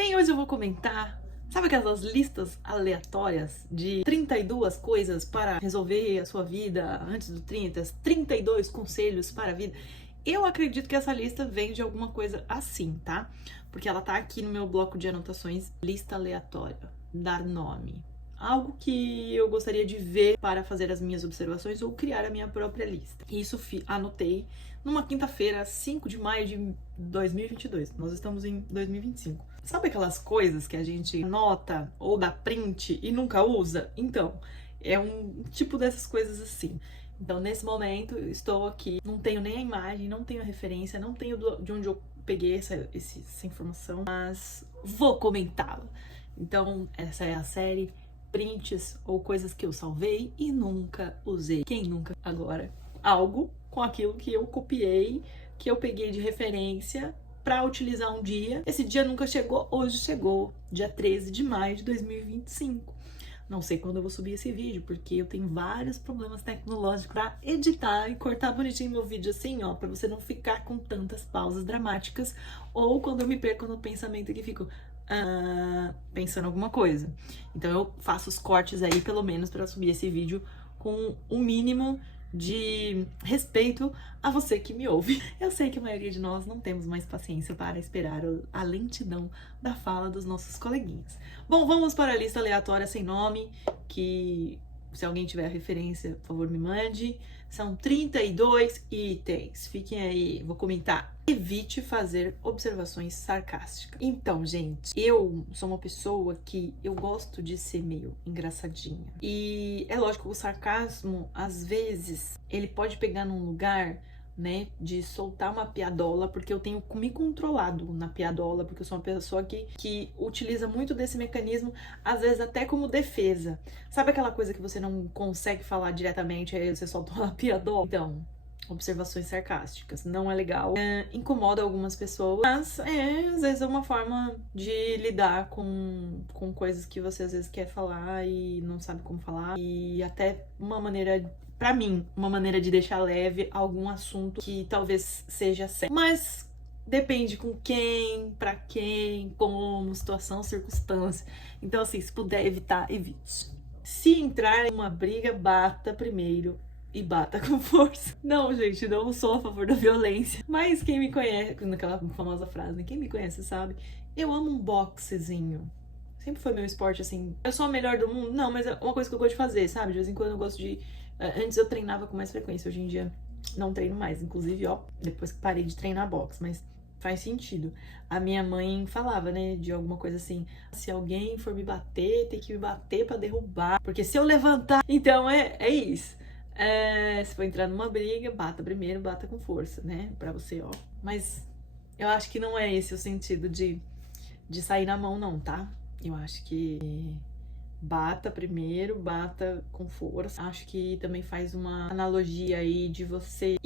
Bem, hoje eu vou comentar, sabe aquelas listas aleatórias de 32 coisas para resolver a sua vida antes dos 30, 32 conselhos para a vida? Eu acredito que essa lista vem de alguma coisa assim, tá? Porque ela tá aqui no meu bloco de anotações, lista aleatória, dar nome. Algo que eu gostaria de ver para fazer as minhas observações ou criar a minha própria lista. Isso anotei numa quinta-feira, 5 de maio de 2022. Nós estamos em 2025. Sabe aquelas coisas que a gente anota ou dá print e nunca usa? Então, é um tipo dessas coisas assim. Então, nesse momento, eu estou aqui, não tenho nem a imagem, não tenho a referência, não tenho de onde eu peguei essa informação, mas vou comentá-la. Então, essa é a série prints ou coisas que eu salvei e nunca usei. Quem nunca? Agora, algo com aquilo que eu copiei, que eu peguei de referência para utilizar um dia. Esse dia nunca chegou, hoje chegou, dia 13 de maio de 2025. Não sei quando eu vou subir esse vídeo, porque eu tenho vários problemas tecnológicos para editar e cortar bonitinho meu vídeo assim, ó, para você não ficar com tantas pausas dramáticas, ou quando eu me perco no pensamento que fico pensando alguma coisa. Então eu faço os cortes aí, pelo menos, para subir esse vídeo com o mínimo de respeito a você que me ouve. Eu sei que a maioria de nós não temos mais paciência para esperar a lentidão da fala dos nossos coleguinhas. Bom, vamos para a lista aleatória sem nome, que se alguém tiver referência, por favor, me mande. São 32 itens. Fiquem aí, vou comentar. Evite fazer observações sarcásticas. Então, gente, eu sou uma pessoa que eu gosto de ser meio engraçadinha. E é lógico, o sarcasmo, às vezes, ele pode pegar num lugar, né, de soltar uma piadola, porque eu tenho me controlado na piadola, porque eu sou uma pessoa que utiliza muito desse mecanismo, às vezes até como defesa. Sabe aquela coisa que você não consegue falar diretamente, aí você solta uma piadola? Então, observações sarcásticas, não é legal, incomoda algumas pessoas, mas às vezes é uma forma de lidar com coisas que você às vezes quer falar e não sabe como falar, e até uma maneira, pra mim, uma maneira de deixar leve algum assunto que talvez seja sério. Mas depende com quem, pra quem, como, situação, circunstância. Então, assim, se puder evitar, evite. Se entrar em uma briga, bata primeiro e bata com força. Não, gente, não sou a favor da violência. Mas quem me conhece, naquela famosa frase, né? Quem me conhece sabe, eu amo um boxezinho. Sempre foi meu esporte, assim. Eu sou a melhor do mundo? Não, mas é uma coisa que eu gosto de fazer, sabe? De vez em quando eu gosto de... Antes eu treinava com mais frequência, hoje em dia não treino mais. Inclusive, ó, depois que parei de treinar boxe, mas faz sentido. A minha mãe falava, né, de alguma coisa assim: se alguém for me bater, tem que me bater pra derrubar, porque se eu levantar... Então é isso. Se for entrar numa briga, bata primeiro, bata com força, né, pra você, ó. Mas eu acho que não é esse o sentido de sair na mão, não, tá? Eu acho que bata primeiro, bata com força. Acho que também faz uma analogia aí de você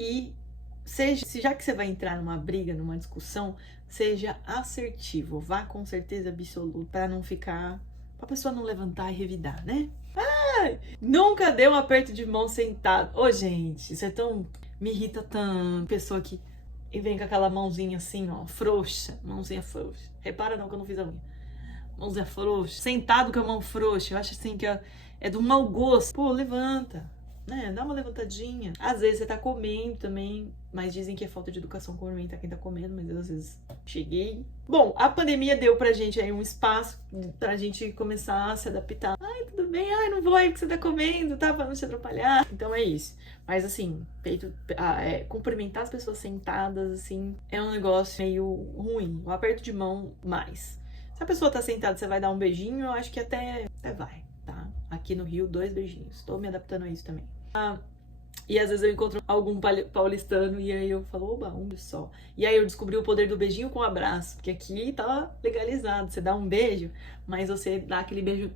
já que você vai entrar numa briga, numa discussão, seja assertivo, vá com certeza absoluta, pra não ficar, pra pessoa não levantar e revidar, né? Nunca dê um aperto de mão sentado. Ô, gente, isso é tão... me irrita tanto. Pessoa que vem com aquela mãozinha assim, ó, frouxa, mãozinha frouxa. Repara não que eu não fiz a unha. Mãozinha frouxa, sentado com a mão frouxa. Eu acho assim que é do mau gosto. Pô, levanta, né? Dá uma levantadinha. Às vezes você tá comendo também, mas dizem que é falta de educação comentar quem tá comendo, mas eu às vezes cheguei. Bom, a pandemia deu pra gente aí um espaço pra gente começar a se adaptar. Ai, tudo bem, ai, não vou aí porque você tá comendo, tá? Pra não te atrapalhar. Então é isso. Mas assim, cumprimentar as pessoas sentadas, assim, é um negócio meio ruim. O aperto de mão, mais. Se a pessoa tá sentada, você vai dar um beijinho, eu acho que até vai, tá? Aqui no Rio, 2 beijinhos. Tô me adaptando a isso também. E às vezes eu encontro algum paulistano e aí eu falo, oba, um só. E aí eu descobri o poder do beijinho com abraço, porque aqui tá legalizado. Você dá um beijo, mas você dá aquele beijo,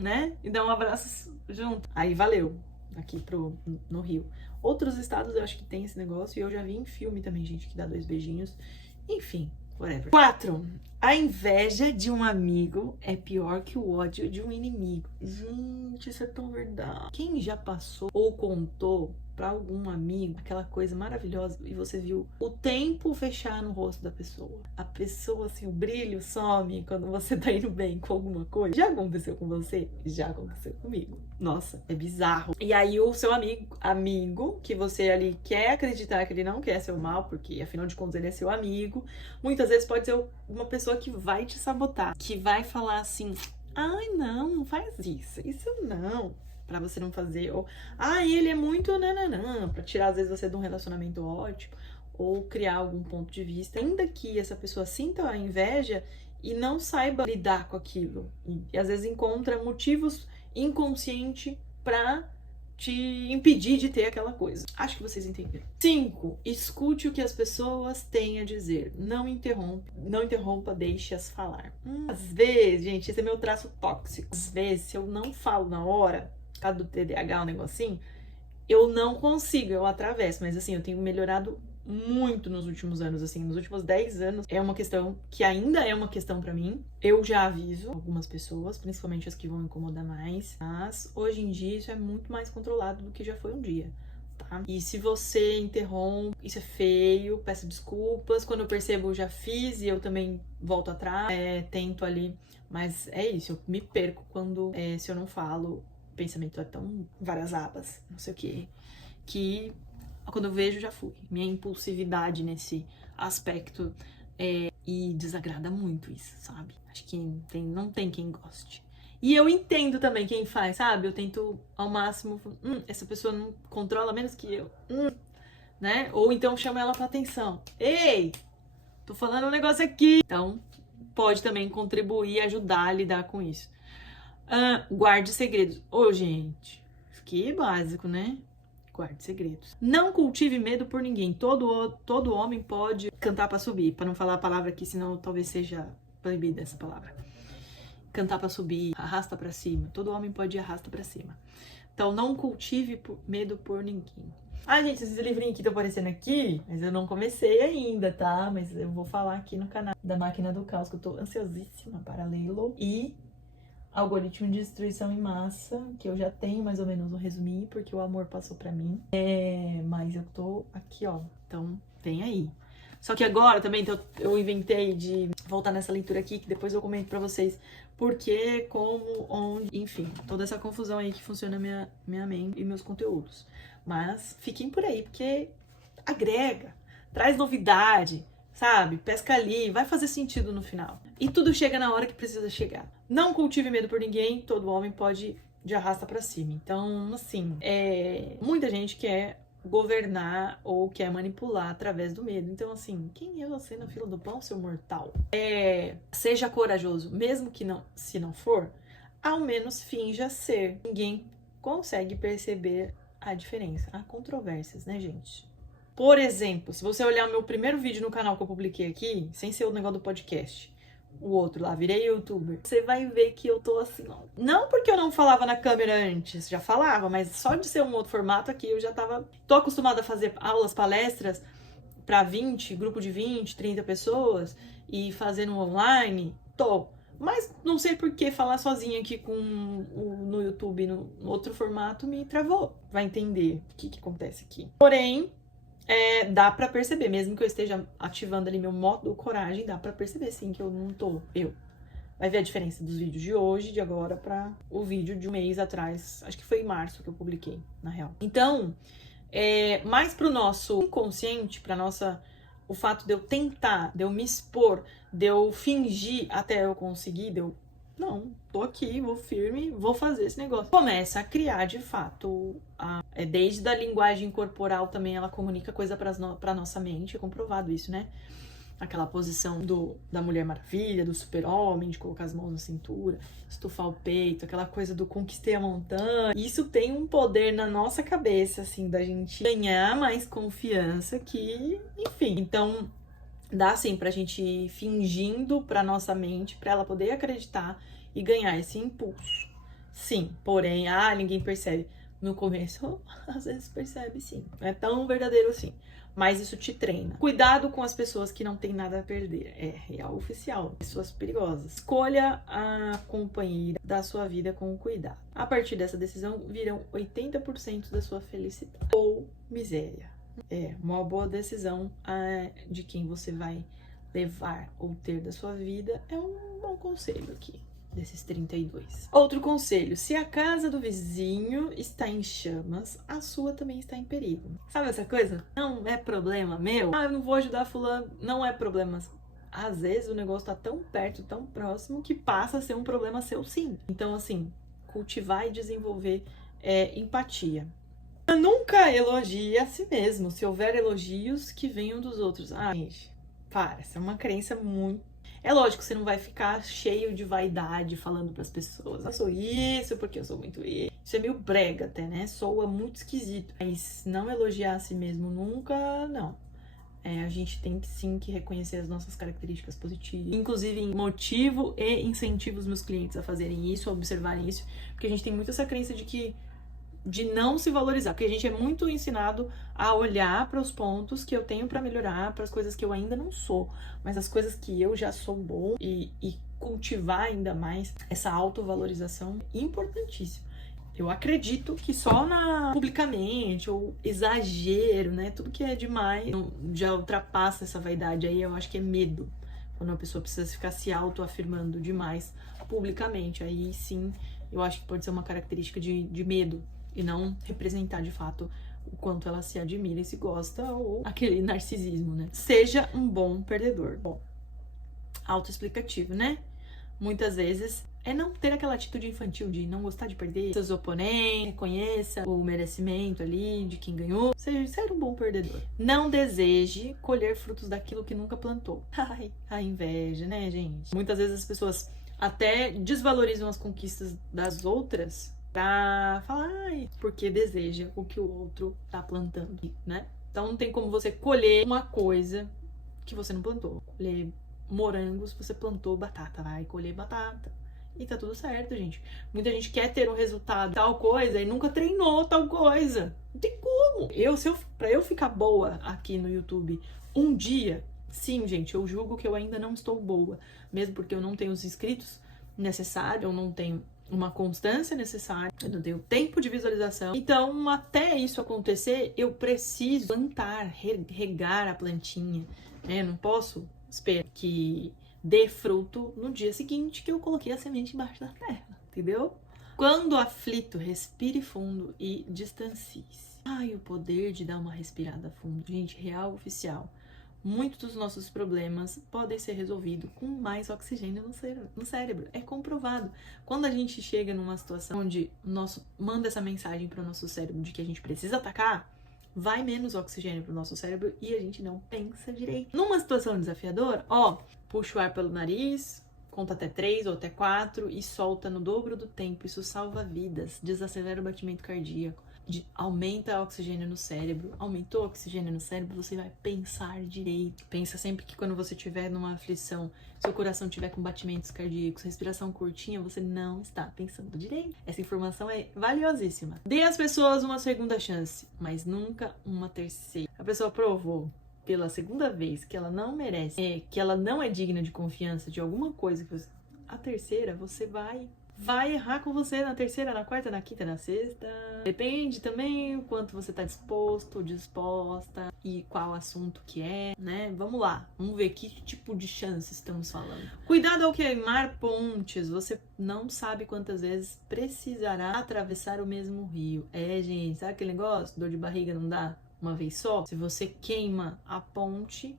né? E dá um abraço junto. Aí valeu, aqui no Rio. Outros estados eu acho que tem esse negócio e eu já vi em filme também, gente, que dá 2 beijinhos. Enfim. Whatever. 4. A inveja de um amigo é pior que o ódio de um inimigo. Gente, isso é tão verdade. Quem já passou ou contou pra algum amigo, aquela coisa maravilhosa, e você viu o tempo fechar no rosto da pessoa. A pessoa, assim, o brilho some quando você tá indo bem com alguma coisa. Já aconteceu com você? Já aconteceu comigo. Nossa, é bizarro. E aí o seu amigo, que você ali quer acreditar que ele não quer seu mal, porque afinal de contas ele é seu amigo, muitas vezes pode ser uma pessoa que vai te sabotar, que vai falar assim, ai não, não faz isso não, pra você não fazer, ou ele é muito nananã, pra tirar às vezes você de um relacionamento ótimo, ou criar algum ponto de vista, ainda que essa pessoa sinta a inveja e não saiba lidar com aquilo, e às vezes encontra motivos inconscientes pra te impedir de ter aquela coisa. Acho que vocês entenderam. 5. Escute o que as pessoas têm a dizer. Não interrompa, deixe-as falar. Às vezes, gente, esse é meu traço tóxico. Às vezes, se eu não falo na hora, por causa do TDAH, um negocinho, eu não consigo, eu atravesso. Mas assim, eu tenho melhorado muito nos últimos anos, assim, nos últimos 10 anos, é uma questão que ainda é uma questão pra mim. Eu já aviso algumas pessoas, principalmente as que vão incomodar mais, mas hoje em dia isso é muito mais controlado do que já foi um dia, tá? E se você interrompe, isso é feio, peço desculpas, quando eu percebo eu já fiz e eu também volto atrás, tento ali, mas é isso, eu me perco quando, se eu não falo, o pensamento é tão várias abas, não sei o que quando eu vejo, já fui. Minha impulsividade nesse aspecto e desagrada muito isso, sabe? Acho que não tem quem goste. E eu entendo também quem faz, sabe? Eu tento ao máximo, essa pessoa não controla menos que eu, né? Ou então chamo ela pra atenção. Ei, tô falando um negócio aqui. Então, pode também contribuir e ajudar a lidar com isso. Guarde segredos. Ô, gente, que básico, né? Guarde segredos. Não cultive medo por ninguém. Todo homem pode cantar pra subir. Pra não falar a palavra aqui, senão talvez seja proibida essa palavra. Cantar pra subir, arrasta pra cima. Todo homem pode ir arrasta pra cima. Então, não cultive medo por ninguém. Gente, esses livrinhos que estão aparecendo aqui, mas eu não comecei ainda, tá? Mas eu vou falar aqui no canal da Máquina do Caos, que eu tô ansiosíssima para lê-lo. E Algoritmo de Destruição em Massa, que eu já tenho mais ou menos um resuminho, porque o amor passou pra mim. Mas eu tô aqui, ó. Então, vem aí. Só que agora também eu inventei de voltar nessa leitura aqui, que depois eu comento pra vocês por que, como, onde, enfim, toda essa confusão aí que funciona minha mente e meus conteúdos. Mas fiquem por aí, porque agrega, traz novidade, sabe? Pesca ali, vai fazer sentido no final. E tudo chega na hora que precisa chegar. Não cultive medo por ninguém, todo homem pode de arrasta pra cima. Então, assim, muita gente quer governar ou quer manipular através do medo. Então, assim, quem é você na fila do pão, seu mortal? Seja corajoso, mesmo que não, se não for, ao menos finja ser. Ninguém consegue perceber a diferença. Há controvérsias, né, gente? Por exemplo, se você olhar o meu primeiro vídeo no canal que eu publiquei aqui, sem ser o negócio do podcast, o outro lá, virei youtuber, você vai ver que eu tô assim, ó. Não porque eu não falava na câmera antes, já falava, mas só de ser um outro formato aqui, eu já tô acostumada a fazer aulas, palestras pra grupo de 20, 30 pessoas e fazendo online, mas não sei por que falar sozinha aqui no YouTube, no outro formato, me travou. Vai entender o que acontece aqui. Porém, dá pra perceber, mesmo que eu esteja ativando ali meu modo coragem, dá pra perceber sim que eu não tô eu. Vai ver a diferença dos vídeos de hoje, de agora, pra o vídeo de um mês atrás. Acho que foi em março que eu publiquei, na real. Então, mais pro nosso inconsciente, o fato de eu tentar, de eu me expor, de eu fingir até eu conseguir, não, tô aqui, vou firme, vou fazer esse negócio. Começa a criar, de fato, desde a linguagem corporal também, ela comunica coisa pra nossa mente, é comprovado isso, né? Aquela posição da Mulher Maravilha, do super-homem, de colocar as mãos na cintura, estufar o peito, aquela coisa do conquistei a montanha. Isso tem um poder na nossa cabeça, assim, da gente ganhar mais confiança que, enfim. Então, dá, assim, pra gente ir fingindo pra nossa mente, pra ela poder acreditar e ganhar esse impulso. Sim, porém, ninguém percebe. No começo, às vezes percebe, sim. Não é tão verdadeiro assim. mas isso te treina. Cuidado com as pessoas que não têm nada a perder. É real oficial. Pessoas perigosas. Escolha a companheira da sua vida com cuidado. A partir dessa decisão, virão 80% da sua felicidade ou miséria. É uma boa decisão de quem você vai levar ou ter da sua vida. É um bom conselho aqui. Desses 32. Outro conselho: se a casa do vizinho está em chamas, a sua também está em perigo. Sabe essa coisa? Não é problema meu. Eu não vou ajudar fulano. Não é problema. Às vezes o negócio tá tão perto, tão próximo, que passa a ser um problema seu sim. Então, assim, cultivar e desenvolver empatia. Nunca elogie a si mesmo. Se houver elogios, que venham dos outros. Gente, para. Essa é uma crença muito... É lógico, você não vai ficar cheio de vaidade falando pras pessoas: eu sou isso porque eu sou muito isso. Isso é meio brega até, né? Soa muito esquisito. Mas não elogiar a si mesmo nunca, não. A gente tem sim que reconhecer as nossas características positivas. Inclusive, motivo e incentivo os meus clientes a fazerem isso, a observarem isso. Porque a gente tem muito essa crença de não se valorizar, porque a gente é muito ensinado a olhar para os pontos que eu tenho para melhorar, para as coisas que eu ainda não sou, mas as coisas que eu já sou bom e cultivar ainda mais essa autovalorização é importantíssimo. Eu acredito que só publicamente ou exagero, né, tudo que é demais já ultrapassa essa vaidade aí. Eu acho que é medo, quando a pessoa precisa ficar se autoafirmando demais publicamente. Aí sim, eu acho que pode ser uma característica de medo e não representar de fato o quanto ela se admira e se gosta, ou aquele narcisismo, né? Seja um bom perdedor. Bom, autoexplicativo, né? Muitas vezes é não ter aquela atitude infantil de não gostar de perder seus oponentes, reconheça o merecimento ali de quem ganhou, seja ser um bom perdedor. Não deseje colher frutos daquilo que nunca plantou. Ai, a inveja, né, gente? Muitas vezes as pessoas até desvalorizam as conquistas das outras pra falar, porque deseja o que o outro tá plantando, né? Então não tem como você colher uma coisa que você não plantou. Colher morangos, você plantou batata, vai colher batata. E tá tudo certo, gente. Muita gente quer ter um resultado tal coisa e nunca treinou tal coisa. Não tem como. Pra eu ficar boa aqui no YouTube um dia, sim, gente, eu julgo que eu ainda não estou boa. Mesmo porque eu não tenho os inscritos necessários, eu não tenho uma constância necessária, eu não tenho tempo de visualização. Então, até isso acontecer, eu preciso plantar, regar a plantinha, né? Eu não posso esperar que dê fruto no dia seguinte que eu coloquei a semente embaixo da terra, entendeu? Quando aflito, respire fundo e distancie-se. O poder de dar uma respirada fundo. Gente, real oficial. Muitos dos nossos problemas podem ser resolvidos com mais oxigênio no cérebro. É comprovado. Quando a gente chega numa situação onde manda essa mensagem para o nosso cérebro de que a gente precisa atacar, vai menos oxigênio para o nosso cérebro e a gente não pensa direito. Numa situação desafiadora, puxa o ar pelo nariz, conta até 3 ou até 4 e solta no dobro do tempo. Isso salva vidas, desacelera o batimento cardíaco, aumenta o oxigênio no cérebro. Aumentou o oxigênio no cérebro, você vai pensar direito. Pensa sempre que quando você estiver numa aflição, seu coração estiver com batimentos cardíacos, respiração curtinha, você não está pensando direito. Essa informação é valiosíssima. Dê às pessoas uma segunda chance, mas nunca uma terceira. A pessoa provou pela segunda vez que ela não merece, que ela não é digna de confiança de alguma coisa, a terceira você vai errar com você na terceira, na quarta, na quinta, na sexta. Depende também o quanto você tá disposto, disposta e qual assunto que é, né? Vamos lá, vamos ver que tipo de chance estamos falando. Cuidado ao queimar pontes, você não sabe quantas vezes precisará atravessar o mesmo rio. Gente, sabe aquele negócio? Dor de barriga não dá uma vez só? Se você queima a ponte,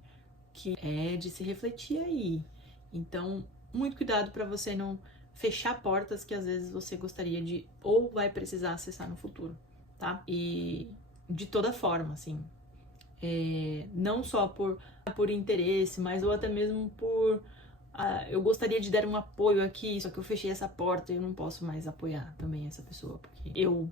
que é de se refletir aí. Então, muito cuidado para você não fechar portas que às vezes você gostaria de ou vai precisar acessar no futuro, tá? E de toda forma, assim, não só por interesse, mas ou até mesmo por eu gostaria de dar um apoio aqui, só que eu fechei essa porta e eu não posso mais apoiar também essa pessoa, porque eu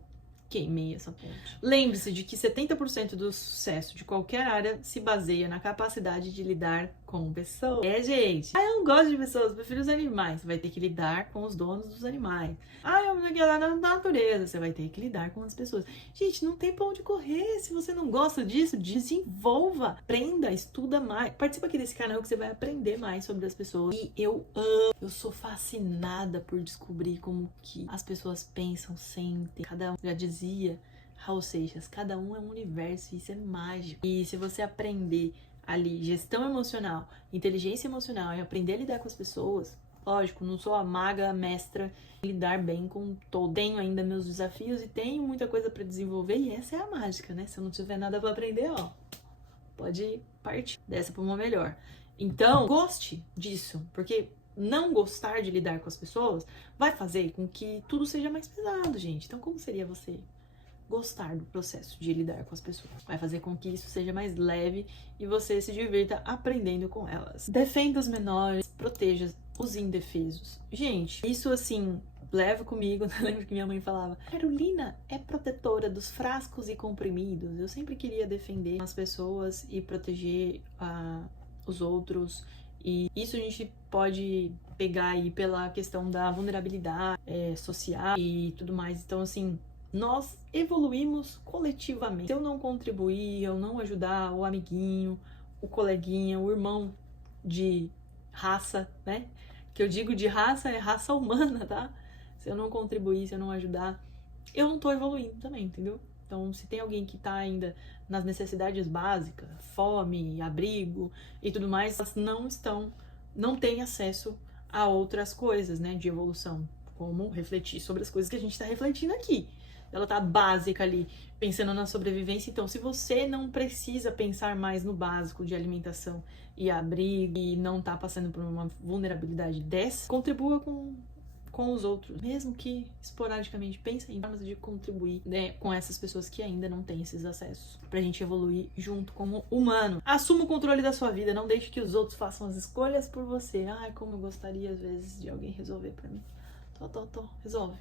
Queimei essa ponte. Lembre-se de que 70% do sucesso de qualquer área se baseia na capacidade de lidar com pessoas. Gente. Eu não gosto de pessoas, prefiro os animais. Você vai ter que lidar com os donos dos animais. Eu não quero lá na natureza. Você vai ter que lidar com as pessoas. Gente, não tem pra onde correr. Se você não gosta disso, desenvolva. Aprenda, estuda mais. Participa aqui desse canal que você vai aprender mais sobre as pessoas. E eu sou fascinada por descobrir como que as pessoas pensam, sentem. Cada um já dizia Raul Seixas, cada um é um universo, isso é mágico. E se você aprender ali gestão emocional, inteligência emocional e aprender a lidar com as pessoas, lógico, não sou a maga mestra em lidar bem com todo. Tenho ainda meus desafios e tenho muita coisa para desenvolver e essa é a mágica, né? Se eu não tiver nada para aprender, pode partir dessa para uma melhor. Então, goste disso, porque não gostar de lidar com as pessoas vai fazer com que tudo seja mais pesado, gente. Então, como seria você gostar do processo de lidar com as pessoas? Vai fazer com que isso seja mais leve e você se divirta aprendendo com elas. Defenda os menores, proteja os indefesos. Gente, isso assim, leva comigo. Lembro que minha mãe falava, Carolina é protetora dos frascos e comprimidos. Eu sempre queria defender as pessoas e proteger os outros. E isso a gente pode pegar aí pela questão da vulnerabilidade social e tudo mais. Então, assim, nós evoluímos coletivamente. Se eu não contribuir, eu não ajudar o amiguinho, o coleguinha, o irmão de raça, né? Que eu digo de raça é raça humana, tá? Se eu não contribuir, se eu não ajudar, eu não tô evoluindo também, entendeu? Então, se tem alguém que tá ainda nas necessidades básicas, fome, abrigo e tudo mais, elas não têm acesso a outras coisas, né, de evolução, como refletir sobre as coisas que a gente tá refletindo aqui. Ela tá básica ali, pensando na sobrevivência. Então, se você não precisa pensar mais no básico de alimentação e abrigo e não tá passando por uma vulnerabilidade dessa, contribua com os outros, mesmo que esporadicamente. Pense em formas de contribuir, né, com essas pessoas que ainda não têm esses acessos, pra gente evoluir junto como humano. Assuma o controle da sua vida, não deixe que os outros façam as escolhas por você. Como eu gostaria às vezes de alguém resolver pra mim. Resolve.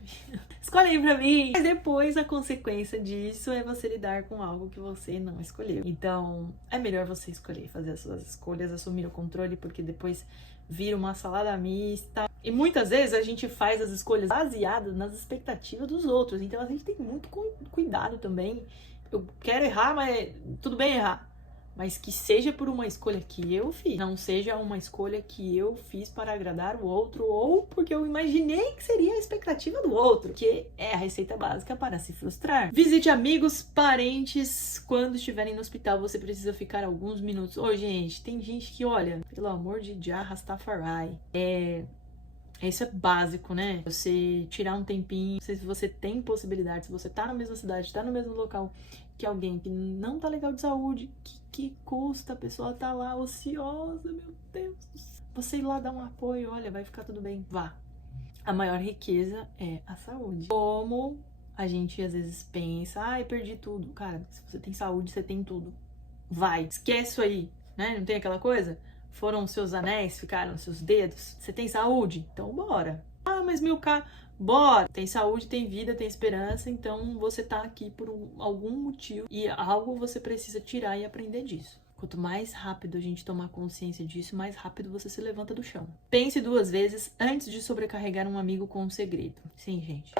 Escolhe aí pra mim. Mas depois a consequência disso é você lidar com algo que você não escolheu. Então, é melhor você escolher, fazer as suas escolhas, assumir o controle, porque depois vira uma salada mista. E muitas vezes a gente faz as escolhas baseadas nas expectativas dos outros. Então a gente tem muito cuidado também. Eu quero errar, mas tudo bem errar. Mas que seja por uma escolha que eu fiz, não seja uma escolha que eu fiz para agradar o outro ou porque eu imaginei que seria a expectativa do outro, que é a receita básica para se frustrar. Visite amigos, parentes. Quando estiverem no hospital, você precisa ficar alguns minutos. Gente, tem gente que, olha, pelo amor de Jah Rastafari, isso é básico, né? Você tirar um tempinho, se você tem possibilidade, se você tá na mesma cidade, tá no mesmo local que alguém que não tá legal de saúde, que custa a pessoa tá lá ociosa, meu Deus do céu. Você ir lá dar um apoio, olha, vai ficar tudo bem, vá. A maior riqueza é a saúde. Como a gente às vezes pensa, perdi tudo. Cara, se você tem saúde, você tem tudo. Vai, esquece isso aí, né? Não tem aquela coisa? Foram seus anéis, ficaram seus dedos. Você tem saúde? Então bora. Mas meu carro... Bora! Tem saúde, tem vida, tem esperança, então você tá aqui por algum motivo e algo você precisa tirar e aprender disso. Quanto mais rápido a gente tomar consciência disso, mais rápido você se levanta do chão. Pense 2 vezes antes de sobrecarregar um amigo com um segredo. Sim, gente.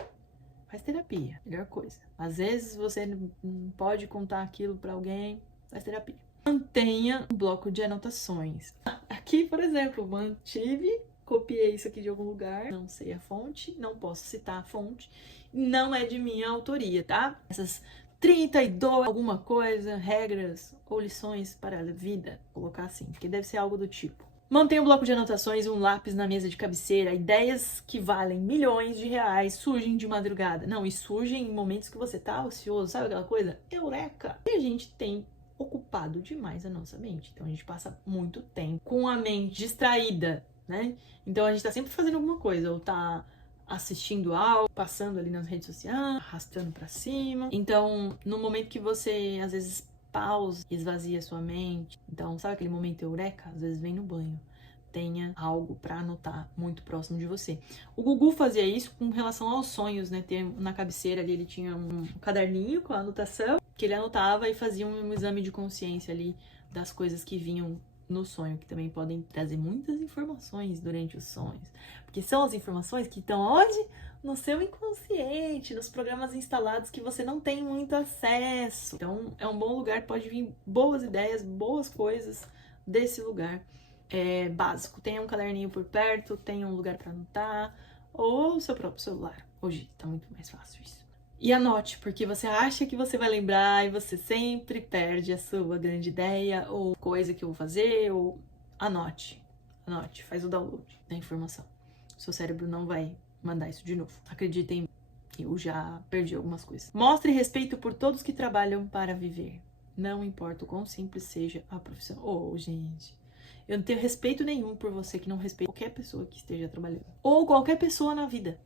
Faz terapia, melhor coisa. Às vezes você não pode contar aquilo pra alguém, faz terapia. Mantenha um bloco de anotações. Aqui, por exemplo, copiei isso aqui de algum lugar, não sei a fonte, não posso citar a fonte, não é de minha autoria, tá? Essas 32 alguma coisa, regras ou lições para a vida, colocar assim, porque deve ser algo do tipo. Mantenha um bloco de anotações e um lápis na mesa de cabeceira. Ideias que valem milhões de reais surgem de madrugada. Não, e surgem em momentos que você tá ocioso, sabe aquela coisa? Eureka! E a gente tem ocupado demais a nossa mente. Então a gente passa muito tempo com a mente distraída, né? Então a gente tá sempre fazendo alguma coisa, ou tá assistindo algo, passando ali nas redes sociais, arrastando pra cima. Então, no momento que você, às vezes, pausa e esvazia sua mente, então, sabe aquele momento eureka? Às vezes vem no banho. tenha algo para anotar muito próximo de você. O Gugu fazia isso com relação aos sonhos, né? Na cabeceira ali ele tinha um caderninho com a anotação que ele anotava e fazia um exame de consciência ali das coisas que vinham no sonho, que também podem trazer muitas informações durante os sonhos. Porque são as informações que estão onde? No seu inconsciente, nos programas instalados que você não tem muito acesso. Então, é um bom lugar, pode vir boas ideias, boas coisas desse lugar. É básico. Tenha um caderninho por perto, tenha um lugar para anotar, ou o seu próprio celular. Hoje tá muito mais fácil isso. E anote, porque você acha que você vai lembrar e você sempre perde a sua grande ideia ou coisa que eu vou fazer, ou anote, faz o download da informação. O seu cérebro não vai mandar isso de novo. Acreditem em mim, eu já perdi algumas coisas. Mostre respeito por todos que trabalham para viver. Não importa o quão simples seja a profissão. Oh, gente, eu não tenho respeito nenhum por você que não respeita qualquer pessoa que esteja trabalhando. Ou qualquer pessoa na vida.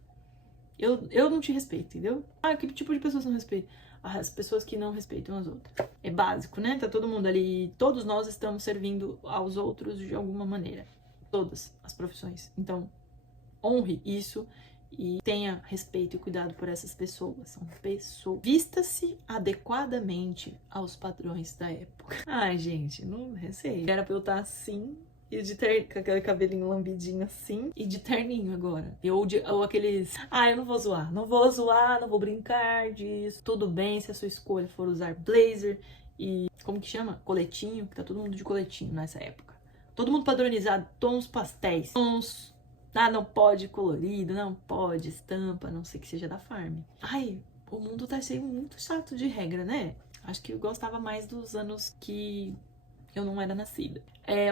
Eu não te respeito, entendeu? Ah, que tipo de pessoas não respeitam? As pessoas que não respeitam as outras. É básico, né? Tá todo mundo ali, todos nós estamos servindo aos outros de alguma maneira. Todas as profissões. Então, honre isso e tenha respeito e cuidado por essas pessoas. São pessoas. Vista-se adequadamente aos padrões da época. Ai, gente, não sei. Era pra eu estar assim... E de ter com aquele cabelinho lambidinho assim. E de terninho agora. Ou aqueles... Ah, eu não vou zoar. Não vou brincar disso. Tudo bem se a sua escolha for usar blazer e... Como que chama? Coletinho. Que tá todo mundo de coletinho nessa época. Todo mundo padronizado. Tons pastéis. Tons... Ah, não pode colorido. Não pode estampa. Não sei que seja da Farm. Ai, o mundo tá sendo muito chato de regra, né? Acho que eu gostava mais dos anos que... eu não era nascida.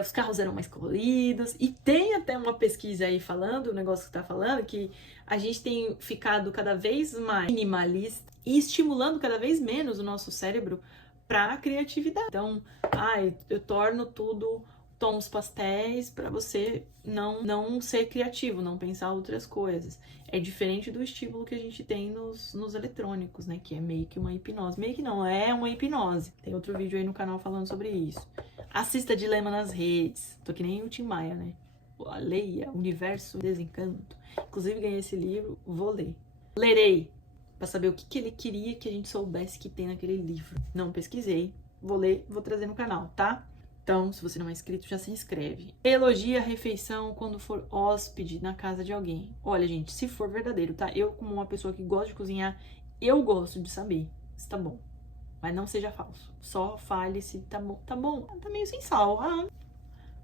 Os carros eram mais coloridos. E tem até uma pesquisa aí falando, o negócio que tá falando, que a gente tem ficado cada vez mais minimalista e estimulando cada vez menos o nosso cérebro pra criatividade. Então, eu torno tudo tons pastéis pra você não ser criativo, não pensar outras coisas. É diferente do estímulo que a gente tem nos eletrônicos, né? Que é meio que uma hipnose. Meio que não, é uma hipnose. Tem outro vídeo aí no canal falando sobre isso. Assista Dilema nas Redes. Tô que nem o Tim Maia, né? Leia Universo Desencanto. Inclusive ganhei esse livro, vou ler. Lerei pra saber o que ele queria que a gente soubesse que tem naquele livro. Não pesquisei. Vou ler, vou trazer no canal, tá? Então, se você não é inscrito, já se inscreve. Elogie a refeição quando for hóspede na casa de alguém. Olha, gente, se for verdadeiro, tá? Eu, como uma pessoa que gosta de cozinhar, eu gosto de saber se tá bom. Mas não seja falso. Só fale se tá bom. Tá bom. Tá meio sem sal.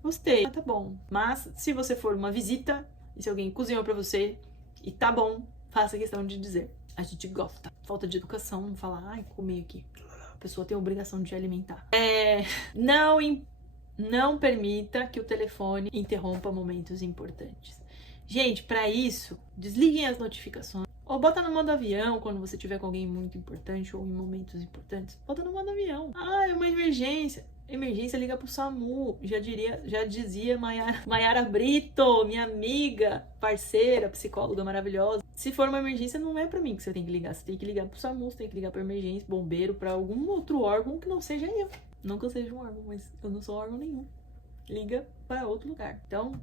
Gostei. Tá bom. Mas se você for uma visita e se alguém cozinhou pra você e tá bom, faça questão de dizer. A gente gosta. Falta de educação, não falar, comi aqui. A pessoa tem a obrigação de alimentar. Não permita que o telefone interrompa momentos importantes. Gente, pra isso, desliguem as notificações. Ou bota no modo avião quando você tiver com alguém muito importante ou em momentos importantes. Bota no modo avião. É uma emergência. Emergência, liga pro SAMU. Já dizia Maiara Brito, minha amiga, parceira, psicóloga maravilhosa. Se for uma emergência, não é pra mim que você tem que ligar. Você tem que ligar pro SAMU, você tem que ligar pra emergência, bombeiro, pra algum outro órgão que não seja eu. Não que eu seja um órgão, mas eu não sou órgão nenhum. Liga para outro lugar. Então,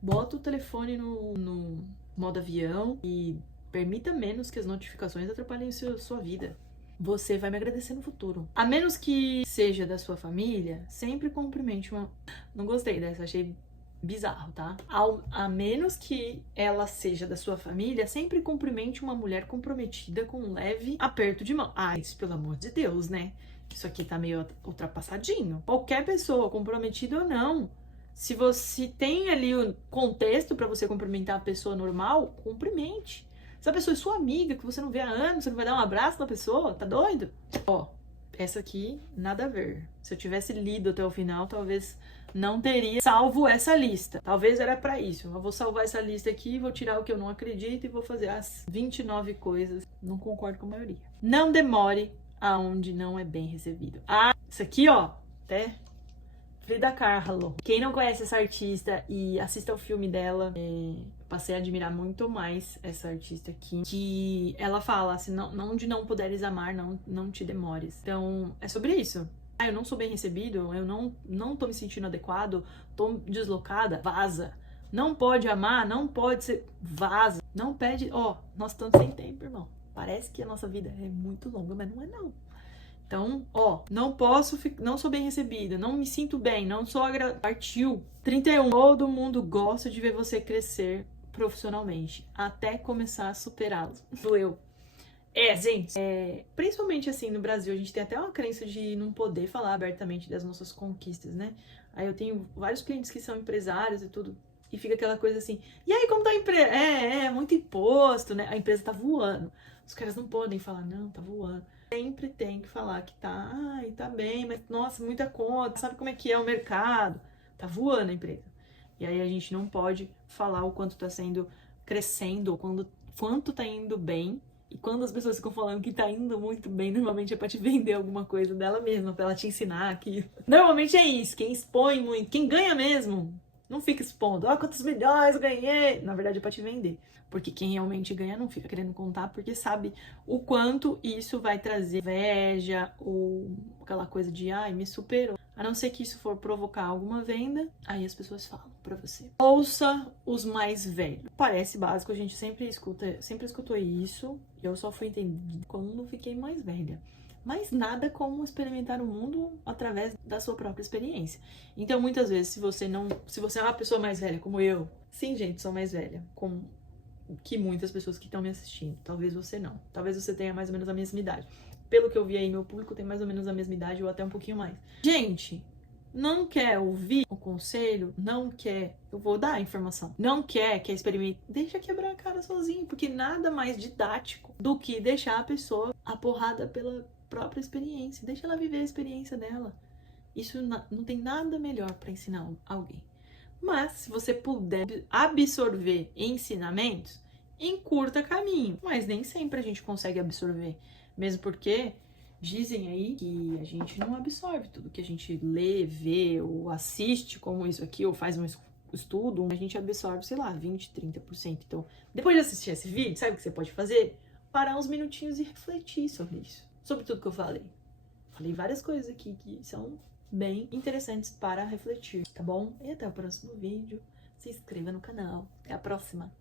bota o telefone no modo avião e permita menos que as notificações atrapalhem sua vida. Você vai me agradecer no futuro. A menos que seja da sua família, sempre cumprimente uma... Não gostei dessa, achei bizarro, tá? A menos que ela seja da sua família, sempre cumprimente uma mulher comprometida com um leve aperto de mão. Isso pelo amor de Deus, né? Isso aqui tá meio ultrapassadinho. Qualquer pessoa, comprometida ou não, se você tem ali o contexto pra você cumprimentar a pessoa normal, cumprimente. Se a pessoa é sua amiga, que você não vê há anos, você não vai dar um abraço na pessoa, tá doido? Essa aqui, nada a ver. Se eu tivesse lido até o final, talvez não teria salvo essa lista. Talvez era pra isso. Eu vou salvar essa lista aqui, vou tirar o que eu não acredito e vou fazer as 29 coisas. Não concordo com a maioria. Não demore aonde não é bem recebido. Isso aqui, até Frida Kahlo. Quem não conhece essa artista e assista o filme dela, passei a admirar muito mais essa artista aqui, que ela fala assim, onde não puderes amar, não te demores. Então, é sobre isso. Ah, eu não sou bem recebido, eu não tô me sentindo adequado, tô deslocada, vaza. Não pode amar, não pode ser, vaza. Não pede, ó, nós estamos sem tempo, irmão. Parece que a nossa vida é muito longa, mas não é não. Então, ó, não sou bem recebida, não me sinto bem, não sou Partiu. 31. Todo mundo gosta de ver você crescer profissionalmente, até começar a superá-los. Doeu. Gente, principalmente assim no Brasil, a gente tem até uma crença de não poder falar abertamente das nossas conquistas, né? Aí eu tenho vários clientes que são empresários e tudo, e fica aquela coisa assim, e aí como tá a empresa? Muito imposto, né? A empresa tá voando. Os caras não podem falar, não, tá voando. Sempre tem que falar que tá bem, mas nossa, muita conta, sabe como é que é o mercado? Tá voando a empresa. E aí a gente não pode falar o quanto tá sendo crescendo, ou quanto tá indo bem. E quando as pessoas ficam falando que tá indo muito bem, normalmente é pra te vender alguma coisa dela mesma, pra ela te ensinar aquilo. Normalmente é isso, quem expõe muito, quem ganha mesmo, não fica expondo, quantos milhões eu ganhei. Na verdade é pra te vender. Porque quem realmente ganha não fica querendo contar, porque sabe o quanto isso vai trazer inveja ou aquela coisa de, me superou. A não ser que isso for provocar alguma venda, aí as pessoas falam pra você. Ouça os mais velhos. Parece básico, a gente sempre escutou isso. Eu só fui entender quando fiquei mais velha. Mas nada como experimentar o mundo através da sua própria experiência. Então, muitas vezes, se você é uma pessoa mais velha, como eu, sim, gente, sou mais velha, como que muitas pessoas que estão me assistindo. Talvez você não. Talvez você tenha mais ou menos a mesma idade. Pelo que eu vi aí, meu público tem mais ou menos a mesma idade ou até um pouquinho mais. Gente, não quer ouvir o conselho, não quer, eu vou dar a informação, não quer experimentar, deixa quebrar a cara sozinho, porque nada mais didático do que deixar a pessoa aporrada pela própria experiência, deixa ela viver a experiência dela. Isso não tem nada melhor para ensinar alguém. Mas, se você puder absorver ensinamentos, encurta caminho. Mas nem sempre a gente consegue absorver. Mesmo porque dizem aí que a gente não absorve tudo que a gente lê, vê ou assiste, como isso aqui, ou faz um estudo, a gente absorve, sei lá, 20, 30%. Então, depois de assistir esse vídeo, sabe o que você pode fazer? Parar uns minutinhos e refletir sobre isso. Sobre tudo que eu falei. Falei várias coisas aqui que são bem interessantes para refletir, tá bom? E até o próximo vídeo. Se inscreva no canal. Até a próxima!